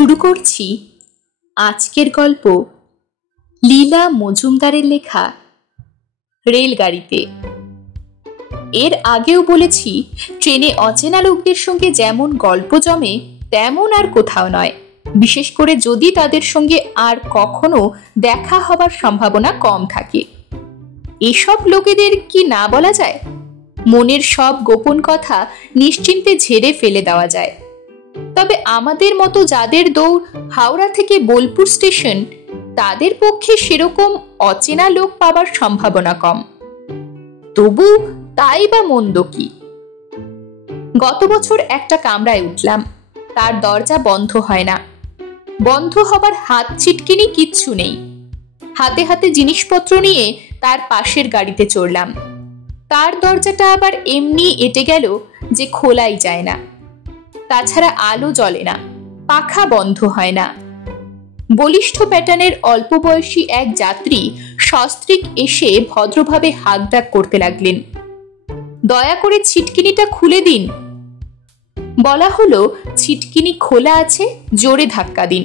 শুরু করছি আজকের গল্প লীলা মজুমদারের লেখা রেলগাড়িতে। এর আগেও বলেছি, ট্রেনে অচেনা লোকদের সঙ্গে যেমন গল্প জমে তেমন আর কোথাও নয়, বিশেষ করে যদি তাদের সঙ্গে আর কখনো দেখা হবার সম্ভাবনা কম থাকে। এসব লোকেদের কি না বলা যায়? মনের সব গোপন কথা নিশ্চিন্তে ঝেড়ে ফেলে দেওয়া যায়। তবে আমাদের মতো যাদের দৌড় হাওড়া থেকে বোলপুর স্টেশন, তাদের পক্ষে সেরকম অচেনা লোক পাবার সম্ভাবনা কম। তবু তাই বা মন্দ কি? গত বছর একটা কামরায় উঠলাম, তার দরজা বন্ধ হয় না। বন্ধ হবার হাত ছিটকিনি কিচ্ছু নেই। হাতে হাতে জিনিসপত্র নিয়ে তার পাশের গাড়িতে চড়লাম। তার দরজাটা আবার এমনি এঁটে গেল যে খোলাই যায় না। তাছাড়া আলো জ্বলে না, পাখা বন্ধ হয় না। বলিষ্ঠ প্যাটার্নের অল্প বয়সী এক যাত্রী সস্ত্রীক এসে ভদ্রভাবে হাত ডাক করতে লাগলেন, দয়া করে ছিটকিনিটা খুলে দিন। বলা হলো ছিটকিনি খোলা আছে, জোরে ধাক্কা দিন।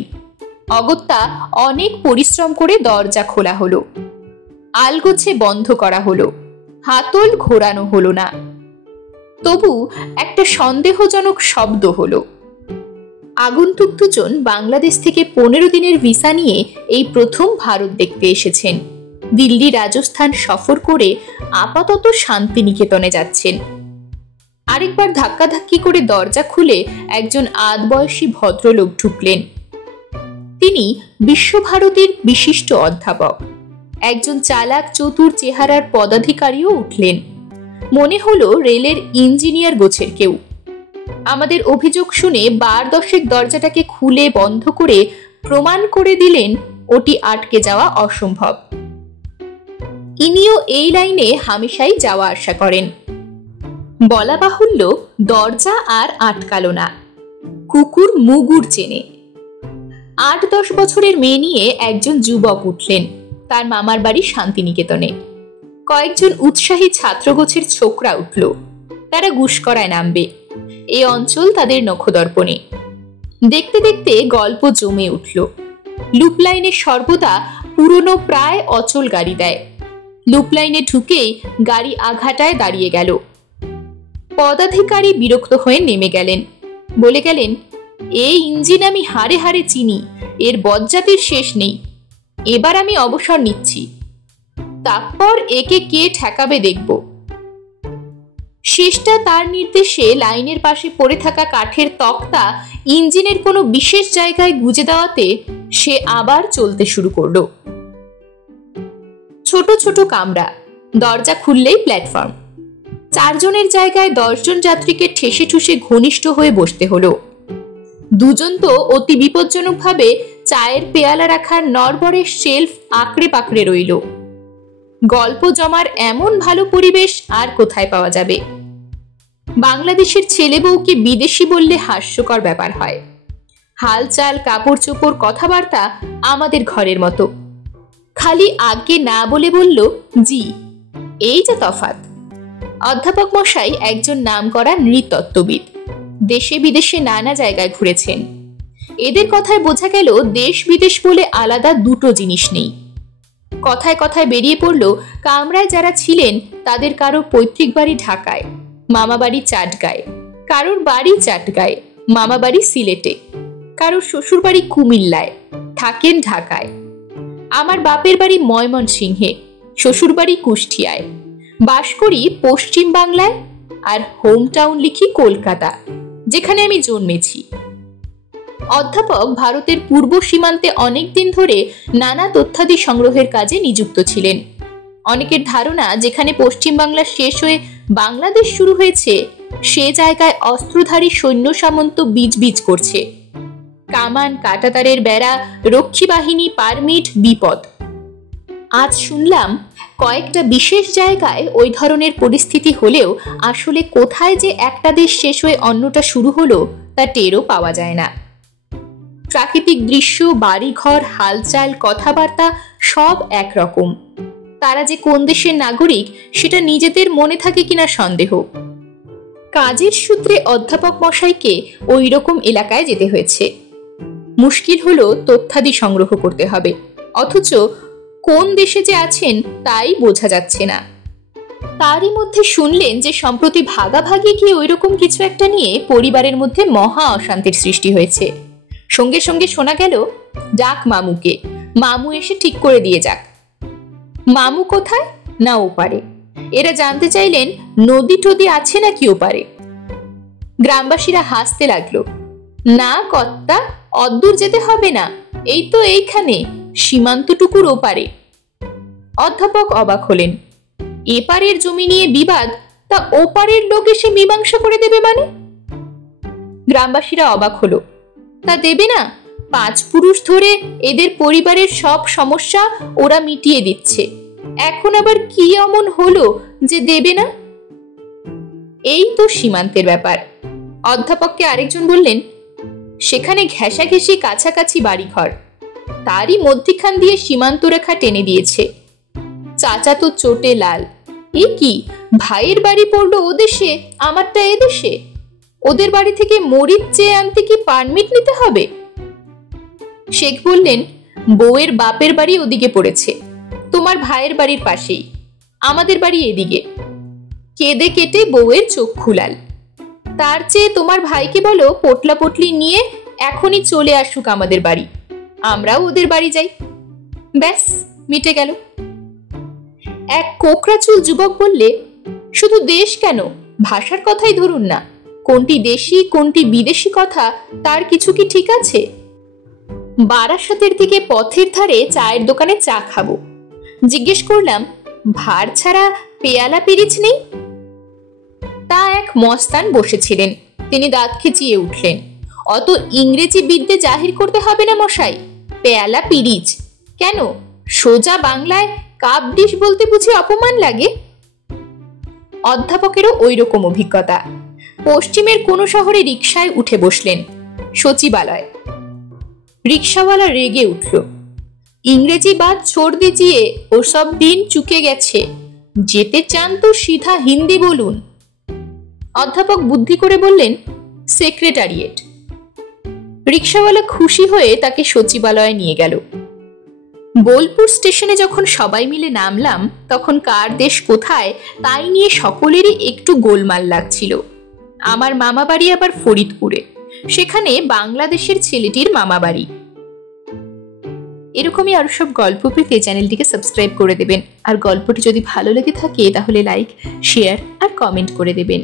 অগত্যা অনেক পরিশ্রম করে দরজা খোলা হলো। আলগোছে বন্ধ করা হলো, হাতল ঘোরানো হলো না। তবু একটা সন্দেহজনক শব্দ হলো। আগন্তুক দুজন বাংলাদেশ থেকে 15 দিনের ভিসা নিয়ে এই প্রথম ভারত দেখতে এসেছেন। দিল্লি রাজস্থান সফর করে আপাতত শান্তিনিকেতনে যাচ্ছেন। আরেকবার ধাক্কাধাক্কি করে দরজা খুলে একজন আধবয়সী ভদ্রলোক ঢুকলেন। তিনি বিশ্বভারতীর বিশিষ্ট অধ্যাপক। একজন চালাক চতুর চেহারার পদাধিকারীও উঠলেন। মনে হলো রেলের ইঞ্জিনিয়ার গোছের কেউ। আমাদের অভিযোগ শুনে 12 দরজাটাকে খুলে বন্ধ করে প্রমাণ করে দিলেন ওটি আটকে যাওয়া অসম্ভব। ইনিও এই লাইনে হামেশাই যাওয়া আসা করেন। বলা বাহুল্য, দরজা আর আটকালো না। কুকুর মুগুর চেনে। 8-10 বছরের মেয়ে নিয়ে একজন যুবক উঠলেন। তার মামার বাড়ি শান্তিনিকেতনে। কয়েকজন উৎসাহী ছাত্রগোছের ছোকরা উঠল। তারা গুসকরায় নামবে। এ অঞ্চল তাদের নখদর্পণে। দেখতে দেখতে গল্প জমে উঠল। লুপ লাইনে সর্বদা পুরনো প্রায় অচল গাড়ি দেয়। লুপ লাইনে ঢুকেই গাড়ি আঘাটায় দাঁড়িয়ে গেল। পদাধিকারী বিরক্ত হয়ে নেমে গেলেন। বলে গেলেন, এই ইঞ্জিন আমি হাড়ে হাড়ে চিনি, এর বজ্জাতির শেষ নেই। এবার আমি অবসর নিচ্ছি, তারপর একে কে ঠেকাবে দেখব। শেষটা তার নির্দেশে লাইনের পাশে পড়ে থাকা কাঠের তক্তা ইঞ্জিনের কোনো বিশেষ জায়গায় গুজে দেওয়াতে সে আবার চলতে শুরু করলো। ছোট ছোট কামরা, দরজা খুললেই প্ল্যাটফর্ম। 4 জনের জায়গায় 10 জন যাত্রীকে ঠেসে ঠুসে ঘনিষ্ঠ হয়ে বসতে হলো। 2 জন তো অতি বিপজ্জনকভাবে চায়ের পেয়ালা রাখার নড়বড়ের শেলফ আঁকড়ে পাকড়ে রইল। গল্প জমার এমন ভালো পরিবেশ আর কোথায় পাওয়া যাবে? বাংলাদেশের ছেলে বউকে বিদেশি বললে হাস্যকর ব্যাপার হয়। হালচাল, কাপড় চোপড়, কথাবার্তা আমাদের ঘরের মতো। খালি আগে না বলে বলল জি, এই যে তফাৎ। অধ্যাপক মশাই একজন নামকরা নৃতত্ত্ববিদ। দেশে বিদেশে নানা জায়গায় ঘুরেছেন। এদের কথায় বোঝা গেল দেশ বিদেশ বলে আলাদা দুটো জিনিস নেই। কথায় কথায় বেরিয়ে পড়ল, কামরায় যারা ছিলেন তাদের কারো পৈতৃক বাড়ি ঢাকায়, মামা বাড়ি চাটগাঁয়, কারোর বাড়ি চাটগাঁয়, মামা বাড়ি সিলেটে, কারোর শ্বশুর বাড়ি কুমিল্লায়, থাকেন ঢাকায়। আমার বাপের বাড়ি ময়মনসিংহে, শ্বশুর বাড়ি কুষ্টিয়ায়, বাস করি পশ্চিম বাংলায়, আর হোম টাউন লিখি কলকাতা, যেখানে আমি জন্মেছি। অধ্যাপক ভারতের পূর্ব সীমান্তে অনেকদিন ধরে নানা তথ্যাদি সংগ্রহের কাজে নিযুক্ত ছিলেন। অনেকের ধারণা, যেখানে পশ্চিম বাংলা শেষ হয়ে বাংলাদেশ শুরু হয়েছে, সে জায়গায় অস্ত্রধারী সৈন্য সামন্ত বীজ করছে। কামান, কাঁটাতারের বেড়া, রক্ষী বাহিনী, পারমিট, বিপদ। আজ শুনলাম কয়েকটা বিশেষ জায়গায় ওই ধরনের পরিস্থিতি হলেও আসলে কোথায় যে একটা দেশ শেষ হয়ে অন্যটা শুরু হলো তা টেরও পাওয়া যায় না। প্রাকৃতিক দৃশ্য, বাড়িঘর, হালচাল, কথাবার্তা সব একরকম। তারা যে কোন দেশের নাগরিক সেটা নিজেদের মনে থাকে কিনা সন্দেহ। কাজের সূত্রে অধ্যাপক মশাইকে ওই রকম এলাকায় যেতে হয়েছে। মুশকিল হলো তথ্যাদি সংগ্রহ করতে হবে, অথচ কোন দেশে যে আছেন তাই বোঝা যাচ্ছে না। তারই মধ্যে শুনলেন যে সম্প্রতি ভাগাভাগি কি ওইরকম কিছু একটা নিয়ে পরিবারের মধ্যে মহা অশান্তির সৃষ্টি হয়েছে। সঙ্গে সঙ্গে শোনা গেল, ডাক মামুকে, মামু এসে ঠিক করে দিয়ে যাক। মামু কোথায়? না ওপারে। এরা জানতে চাইলেন নদী টদি আছে নাকি ওপারে। গ্রামবাসীরা হাসতে লাগলো। না কর্তা, অদ্দূর যেতে হবে না, এই তো এইখানে, সীমান্তটুকুর ওপারে। অধ্যাপক অবাক হলেন। এপারের জমি নিয়ে বিবাদ, তা ওপারের লোক এসে মীমাংসা করে দেবে মানে? গ্রামবাসীরা অবাক হলো। তা দেবে না? 5 পুরুষ ধরে এদের পরিবারের সব সমস্যা ওরা মিটিয়ে দিচ্ছে, এখন আবার কি এমন হলো যে দেবে না? এই তো সীমান্তের ব্যাপার। অধ্যাপককে আরেকজন বললেন, সেখানে ঘেঁষাঘেঁষি কাছাকাছি বাড়িঘর, তারই মধ্যিখান দিয়ে সীমান্ত রেখা টেনে দিয়েছে। চাচা তো চোটে লাল। এ কি, ভাইয়ের বাড়ি পড়লো ও দেশে, আমারটা এ দেশে? ওদের বাড়ি থেকে মরিচ চেয়ে আনতে কি পারমিট নিতে হবে? শেখ বললেন, বউয়ের বাপের বাড়ি ওদিকে পড়েছে, তোমার ভাইয়ের বাড়ির পাশেই, আমাদের বাড়ি এদিকে। কেঁদে কেটে বউয়ের চক্ষু লাল। তার চেয়ে তোমার ভাইকে বলো পোটলা পটলি নিয়ে এখনই চলে আসুক আমাদের বাড়ি, আমরাও ওদের বাড়ি যাই, ব্যাস মিটে গেল। এক কোকড়াচুল যুবক বললে, শুধু দেশ কেন, ভাষার কথাই ধরুন না, কোনটি দেশি কোনটি বিদেশি কথা তার কিছু কি ঠিক আছে? বারাসাতের দিকে পথের ধারে চায়ের দোকানে চা খাবো, জিজ্ঞেস করলাম, ভার ছাড়া পেয়ালা পিরিচ নেই? তা এক মস্তান বসেছিলেন, তিনি দাঁত খিচিয়ে উঠলেন, অত ইংরেজি বিদ্যে জাহির করতে হবে না মশাই, পেয়ালা পিরিচ কেন, সোজা বাংলায় কাপ ডিশ বলতে বুঝি অপমান লাগে? অধ্যাপকেরও ওই রকম অভিজ্ঞতা। পশ্চিমের কোন শহরে রিকশায় উঠে বসলেন, সচিবালয়। রিকশাওয়ালা রেগে উঠল, ইংরেজি বাদ ছোড় দিজিয়ে, ওসব দিন চুকে গেছে, যেতে চান তো সিধা হিন্দি বলুন। অধ্যাপক বুদ্ধি করে বললেন, সেক্রেটারিয়েট। রিকশাওয়ালা খুশি হয়ে তাকে সচিবালয়ে নিয়ে গেল। বোলপুর স্টেশনে যখন সবাই মিলে নামলাম, তখন কার দেশ কোথায় তাই নিয়ে সকলেরই একটু গোলমাল লাগছিল। আমার মামা বাড়ি আবার ফরিদপুরে, সেখানে বাংলাদেশের ছেলেটির মামা বাড়ি। এরকমই আরো সব গল্প পেতে চ্যানেলটিকে সাবস্ক্রাইব করে দেবেন, আর গল্পটি যদি ভালো লেগে থাকে তাহলে লাইক, শেয়ার আর কমেন্ট করে দেবেন।